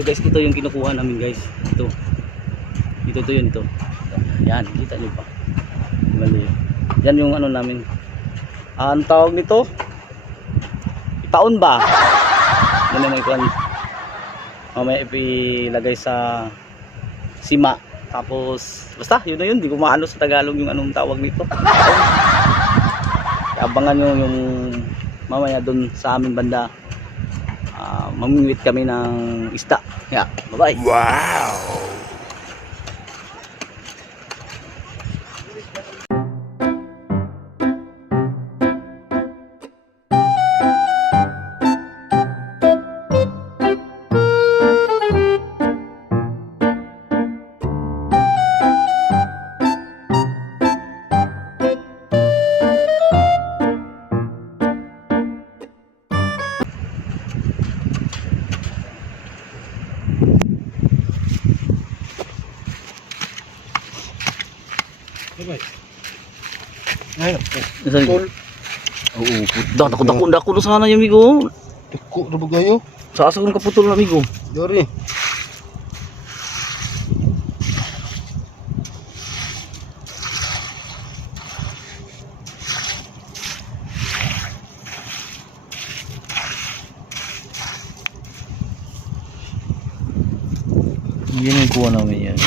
So guys, ito yung kinukuha namin guys. Ito yun ito. Yan, kita niyo pa. Mali. Yan yung ano namin. Ang tawag nito? Taon ba? Yan yung ikuan. Mamaya ipilagay sa sima. Tapos basta yun na yun. Di ko maano sa Tagalog yung anong tawag nito. Abangan nyo yung mamaya dun sa aming banda. Mamingwit kami ng isda. Yeah, bye bye. Wow. Nasaan ko? Oo, dako na sana yung amigo. Dako na ba kayo? Sa asa kong kaputol na amigo. Yori. Yan yung kuha namin yan.